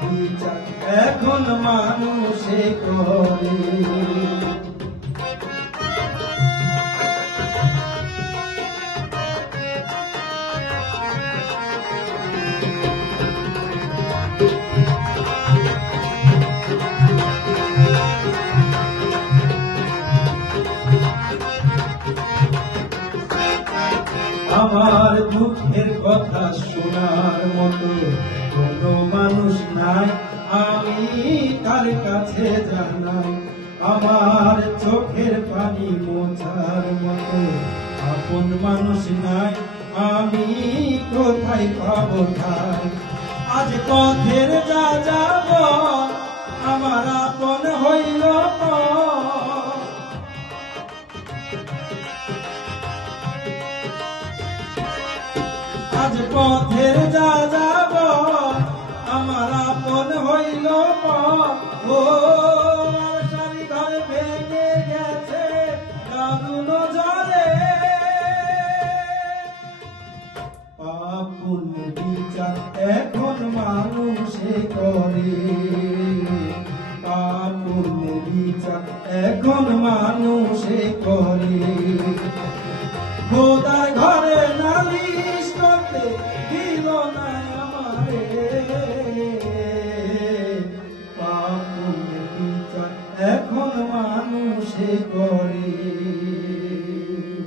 বিচার এখন মানুষে করে। আমার দুঃখের কথা শোনার মতো কোনো মানুষ নাই, আমি কার কাছে জানাই। আমার চোখের পানি মোছার মতো আপন মানুষ নাই, আমি কোথায় পাবো ঠাই। আজ পথের যা যাব আমার আপন হইল আজ পথের যা যাব আমার আপন হইল ও সারি ঘর ভেঙে গেছে দারুণ জলে। পাপ পুণ্য বিচার এখন মানুষে করে, পাপ পুণ্য বিচার এখন মানুষে করে। খোদার ঘরে নালিশ করতে দিল না আমারে, পাপ পুণ্য বিচার এখন মানুষে করে।